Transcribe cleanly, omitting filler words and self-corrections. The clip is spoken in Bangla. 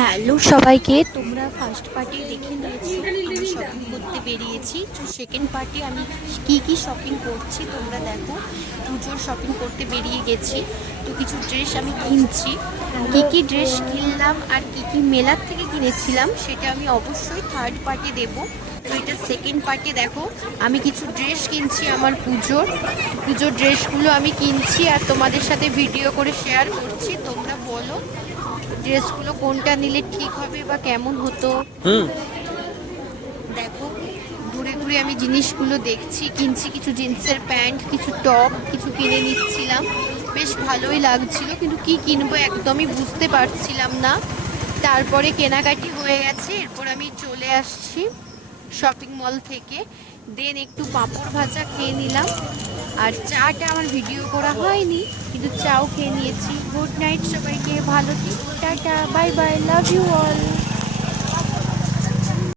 হ্যালো সবাইকে, তোমরা ফার্স্ট পার্টি দেখে নিয়েছো। আমি শপিং করতে বেরিয়েছি। তো সেকেন্ড পার্টি আমি কি শপিং করছি তোমরা দেখো। পুজোর শপিং করতে বেরিয়ে গেছি। তো কিছু ড্রেস আমি কিনছি। কি ড্রেস কিনলাম আর কি মেলার থেকে কিনেছিলাম সেটা আমি অবশ্যই থার্ড পার্টি দেবো। তো এটা সেকেন্ড পার্টি দেখো, আমি কিছু ড্রেস কিনছি আমার পুজোর ড্রেসগুলো আমি কিনছি আর তোমাদের সাথে ভিডিও করে শেয়ার করছি। তোমরা বলো ড্রেসগুলো কোনটা নিলে ঠিক হবে বা কেমন হতো। দেখো, ঘুরে ঘুরে আমি জিনিসগুলো দেখছি, কিনছি কিছু জিন্সের প্যান্ট, কিছু টপ, কিছু কিনে নিচ্ছিলাম। বেশ ভালোই লাগছিল, কিন্তু কি কিনবো একদমই বুঝতে পারছিলাম না। তারপরে কেনাকাটি হয়ে গেছে, এরপর আমি চলে আসছি শপিং মল থেকে। দেন একটু পাঁপড় ভাজা খেয়ে নিলাম। আর চাটা আমার ভিডিও করা হয়নি, কিন্তু চাও খেয়ে নিয়েছি। গুড নাইট সবাইকে, ভালো থেকো, tata, bye bye, love you all.